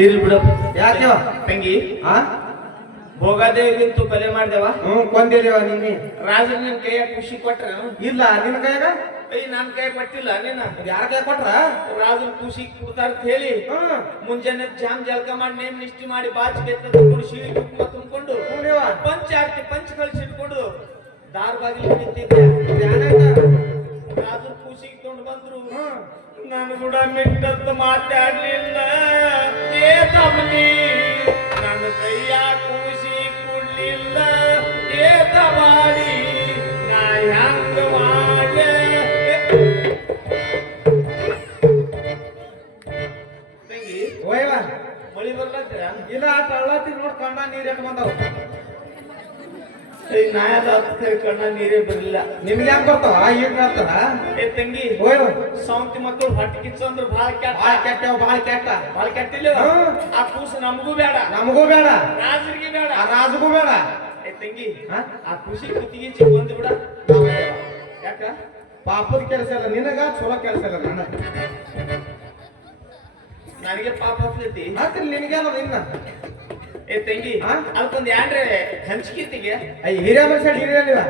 ಇರ್ಲಿ ಬಿಡು. ಯಾಕೆವ ತಂಗಿ ಹಾ ಭೋಗಾದೇವಿಗಂತೂ ಕೊಲೆ ಮಾಡ್ದೇವ. ಕೊಂದಿದೇವ ನೀನಿ ರಾಜನ ನಿನ್ ಕೈಯಾಗ ಖುಷಿ ಕೊಟ್ರ? ಇಲ್ಲ ನಿನ್ನ ಕೈಯಾಗ ನನ್ ಕೈ ಕೊಟ್ಟಿಲ್ಲ ನೀನ. ಯಾರ ಕೈ ಕೊಟ್ರ? ರಾಜನ ಖುಷಿ ಕೊಡ್ತಾರ ಅಂತ ಹೇಳಿ ಮುಂಜಾನೆ ಜಾಮ್ ಜಳಕ ಮಾಡಿ ನೇಮ್ ನಿಷ್ಠಿ ಮಾಡಿ ಬಾಚಿಗೆ ತಗೊಂಡು ಶಿವಿ ಕುಂಕುಮ ತುಂಬಿಕೊಂಡು ಪಂಚ ಆರ್ತಿ ಪಂಚ ಕಳಿಸಿಟ್ಕೊಂಡು ದಾರ್ ಬಾಗಿಲು ನಿಂತಿದ್ದೆ. ರಾಜನ ಖುಷಿಗೆ ಕೊಂಡು ಬಂದ್ರು. ನಾನು ಕೂಡ ಮಿಟ್ಟಂತ ಮಾತಾಡ್ಲಿಲ್ಲ. ಏ ತಮ್ಮನಿ ನನ್ನ ಕೈಯ ಖುಷಿ ಕೊಡ್ಲಿಲ್ಲ. ಏತ ಮಾಡಿ ನಾ ಹೆಂಗ ಮಾಡೆ? ತಂಗಿ ಓಯ್ವ ಮಳಿ ಬರ್ಲತ್ತೀರ? ಇಲ್ಲ ತಳ್ಳತಿ ನೋಡ್ ಕಣ್ಣ ನೀರ್ ಎಟ್ ಬಂದವ. ನಾಯದ ಕಣ್ಣ ನೀರೇ ಬರಲಿಲ್ಲ. ನಿಮ್ಗೆ ಹೆಂಗ್ ಬರ್ತಾವ ಈಗ ಬರ್ತಾರ? ಏ ತಂಗಿ ಓಯ್ವ ಸಾವಂತಿ ಮಕ್ಕಳು ಹೊಟ್ಟೆ ಕಿಚ್ಚು ಅಂದ್ರೆ ಭಾಳ ಕೆಟ್ಟ. ಭಾಳ ಕೆಟ್ಟವ ಭಾಳ ಕೆಟ್ಟ. ಭಾಳ ಕೆಟ್ಟಿಲ್ಲ. ಆ ಕೂಸು ನಮಗೂ ಬೇಡ, ನಮಗೂ ಬೇಡ, ರಾಜರಿಗೆ ಬೇಡ, ಆ ರಾಜಗೂ ಬೇಡ. ಏ ತಂಗಿ ಆ ಖುಷಿ ಕುತ್ತಿಗೆ ಚಿಕ್ಕೊಂದು ಬಿಡ. ಯಾಕ ಪಾಪದ ಕೆಲಸ ಇಲ್ಲ ನಿನಗ, ಚಲೋ ಕೆಲಸ ಇಲ್ಲ ನನ್ನ. ನನಗೆ ಪಾಪ ಹತ್ತೈತಿ. ಆದ್ರೆ ನಿನಗೇನ ಇನ್ನ ಏ ತಂಗಿ ಅದಕ್ಕೊಂದು ಏನ್ರೆ ಹಂಚಿಕೆ ತೆಗೆ. ಹಿರಿಯ ಮನುಷ್ಯ ಹಿರಿಯ ನೀವ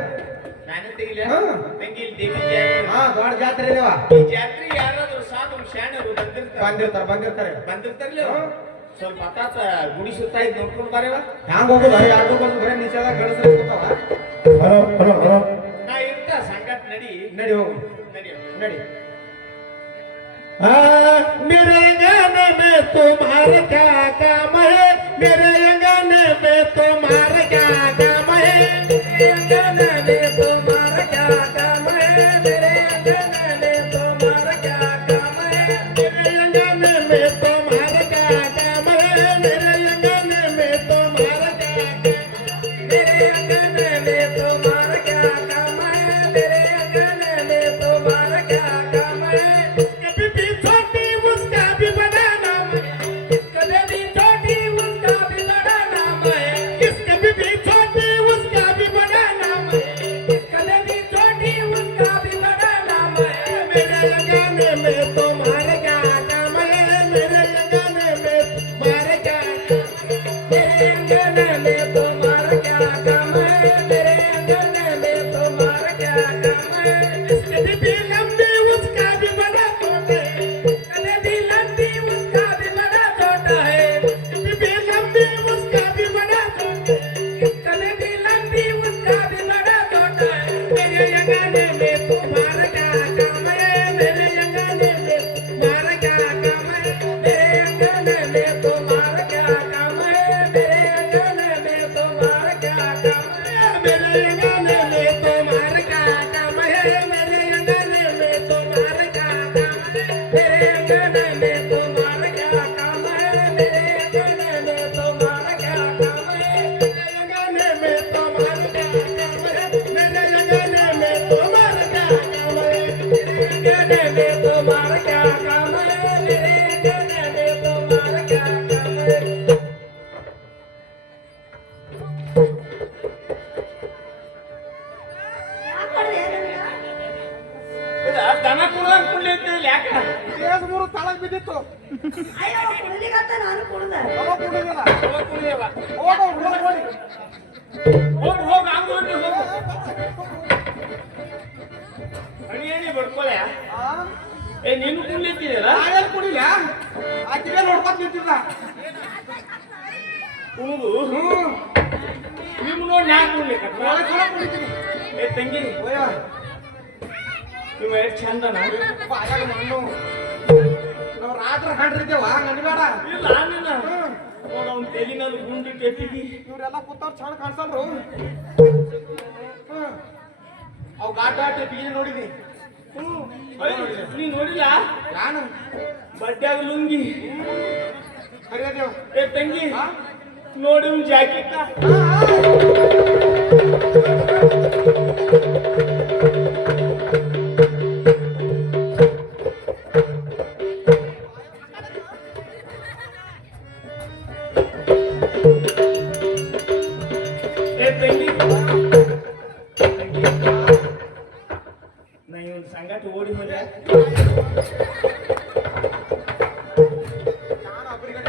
ನಾನೇ ತೆಗಿಲ. ತಂಗಿ ಇಲ್ಲಿ ದೇವಿ ದೊಡ್ಡ ಜಾತ್ರೆ ಇದಾವ. ಈ ಜಾತ್ರೆ ಯಾರಾದ್ರೂ ಸಾಧು ಶಾಣರು ಬಂದಿರ್ತಾರೆ. ಬಂದಿರ್ತಾರಲ್ಲ ಸ್ವಲ್ಪ ಹತ್ತಾತ ಗುಡಿ ಸುತ್ತ ಇದ್ ನೋಡ್ಕೊಂಡು ಬಾರೇವ. ಹ್ಯಾಂಗ ಹೋಗುದು ಯಾಕೆ ಹೋಗೋದು? ಬರೀ ನಿಜಾದಾಗ ಗಣಸರು ಕೂತಾವ. ನಾ ಇರ್ತ ಸಂಗಟ ನಡಿ ನಡಿ ಹೋಗು ನಡಿ. मेरे अंगने में तुम्हारा क्या काम है? मेरे अंगने में तुम्हारा क्या काम है? मेरे अंगने में तुम्हारा क्या काम है? मेरे अंगने में तुम्हारा क्या काम है? मेरे अंगने में तुम्हारा क्या काम है? मेरे अंगने में तुम्हारा क्या काम है? मेरे अंगने में तुम्हारा क्या काम है? मेरे अंगने में तुम्हारा क्या काम है? ದನ ಕುಡ್ದಂಗ್ ಕುಡ್ಲಿತ್ತು ಯಾಕ? ಮೂರು ತಳಗ್ ಬಿದ್ದಿತ್ತು. ನಾನು ಕುಡ್ದೆ ಹೋಗ ಅಂಗೋಡಿ ಹೋಗ ಅಣಿ ಬಡ್ಕೊಳೆ. ಏ ನೀನು ಕುಡ್ಲಿತ್ತಿದಲ್ಲ? ನಾನೇನು ಕುಡಿಲ್ಲ, ಆಕಿಗೆ ನೋಡ್ಕೊಂಡ್ ನಿಂತಿದ್ದ. ಕುಣುದು ನೀವು ನೋಡಿ ಯಾಕೆ ಕುಡ್ಲಿಕ್ಕ? ಏ ತಂಗಿ ನೀವು ಎಷ್ಟು ಚಂದನ. ನಾವು ರಾತ್ರಿ ಕಂಡಿರ್ತೇವ ನಡಿಬೇಡ. ಇಲ್ಲ ನಿನ್ನ ಅವ್ನ ತೆಲಿನಲ್ಲಿ ಗುಂಡಿ ಕೆಟ್ಟಿಗಿ. ಇವ್ರೆಲ್ಲ ಕೂತವ್ರು ಚಂದ ಕಾಣಿಸಲ್ರು. ಅವು ಗಾಟ ಟೆಪಿಗೆ ನೋಡಿದಿ? ನೀ ನೋಡಿಲ್ಲ? ನಾನು ಬಡ್ಡ್ಯಾಗ ಲುಂಗಿ ಕರಿಯದೇವ. ಏ ತಂಗಿ ನೋಡಿ ಒಂದು ಜಾಕೆಟ್. ಸಂಗಟ ಓಡಿ ಹೋದ. ನಾನು ಒಬ್ಬರಿಗೆ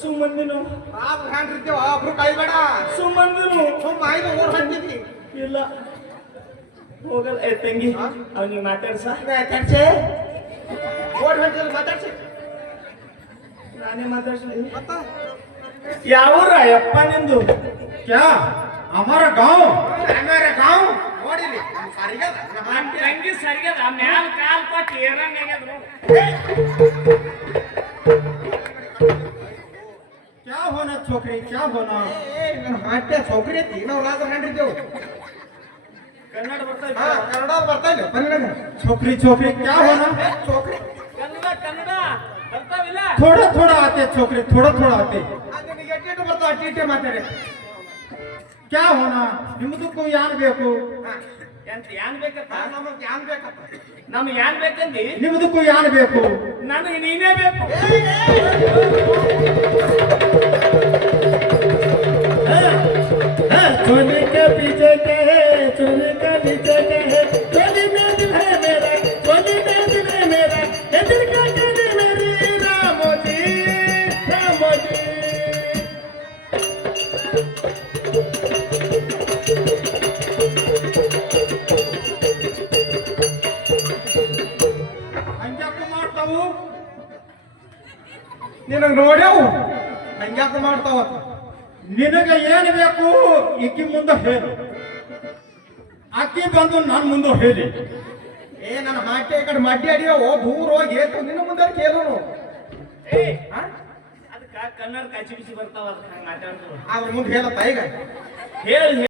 ಸುಮ್ಮಂದಿನು ರಾಬ್ ಹ್ಯಾಂಡ್ ಇದ್ದೇವ ಒಬ್ರು ಕೈಬೇಡ ಸುಮ್ಮಂದಿನು ಸುಮ್ಮ ಆಯ್ತು ಓಡ್ ಹಾಕಿದ್ವಿ ಇಲ್ಲ ಹೋಗಲ್ಲ ಏ ತಂಗಿ ಅವ್ನಿಗೆ ಮಾತಾಡ್ಸ ಮಾತಾಡ್ಸೆ ಓಡ್ ಹೊಂಟಿಲ್ಲ ಮಾತಾಡ್ಸಿ ನಾನೇ ಮಾತಾಡ್ಸಿ ಮತ್ತ ಯಾವೂರ ಯಪ್ಪ ನಿಂದು क्या हमारा गांव ಹಂಗಾರ ಗಾಂವ್ ನೋಡಿಲಿ ಸರಿಗದ ತಂಗಿ ಸರಿಗದ ಮ್ಯಾಲ ಕಾಲ್ ಕೊಟ್ಟು ಏರಂಗ್ ಆಗ್ಯದ್ರು क्या होना छोकरी क्या होना ನನ್ನ ಹಾಟ್ಯ ಸೌಕರ್ಯ ಐತಿ ನಾವು ರಾಬ್ ಹ್ಯಾಂಡ್ ಇದ್ದೇವು ಕನ್ನಡ ಬರ್ತಾ ಹಾ ಕನ್ನಡ ಬರ್ತಾ ಇಲ್ಲ ಕನ್ನಡ छोकरी छोकरी क्या होना ಸೌಕರ್ಯ ಕನ್ನಡ ಕನ್ನಡ ಬರ್ತಾವಿಲ್ಲ थोड़ा थोड़ा आते छोकरी थोड़ा थोड़ा आते ಅದು ನಿಮಗೆ ಎಟ್ಟಿಟ್ಟು ಬರ್ತಾವ ಅಟ್ಟಿ ಮಾತಾಡಿ क्या होना ನಿಮ್ಮದಕ್ಕೂ ಯಾನ್ ಬೇಕು ಎಂತ ಯಾನ್ ಬೇಕತ್ತ ನಮಗೆ ಯಾನ್ ಬೇಕಪ್ಪ ನಮ್ಗೆ ಯಾನ್ ಬೇಕಂದಿ ನಿಮ್ಮದಕ್ಕೂ ಯಾನ್ ಬೇಕು ನನಗೆ ನೀನೇ ಬೇಕು चोली के पीछे के है चोली के नीचे के है चोली में दिल है मेरा चोली में दिल है मेरा ये दिल का चोली मेरी रामोजी रामोजी ಹಂಗ್ಯಾಕೆ ಮಾಡ್ತಾವು ನಿನಗೆ ನೋಡ್ಯಾವು ಹಂಗ್ಯಾಕ ಮಾಡ್ತಾವ ನಿನಗೆ ಏನ್ ಬೇಕು ಈಕಿ ಮುಂದೆ ಹೇಳು ಆಕಿ ಬಂದು ನನ್ ಮುಂದೆ ಹೇಳಿ ಏ ನನ್ನ ಹಾಟ್ಯ ಈ ಕಡೆ ಮಡ್ಡಿ ಅಡಿಯೋ ದೂರ ಹೋಗಿ ಏತು ನಿನ್ನ ಮುಂದೆ ಕೇಳೋನು ಏ ಅದಕ್ಕೆ ಕನ್ನಡ ಕಚ್ಚಿ ಬಿಸಿ ಬರ್ತಾವ ಅದಕ್ಕೆ ಹಂಗೆ ಮಾತಾಡ್ತು ಅವ್ರ ಮುಂದೆ ಹೇಳತ್ತ ಈಗ ಹೇಳಿ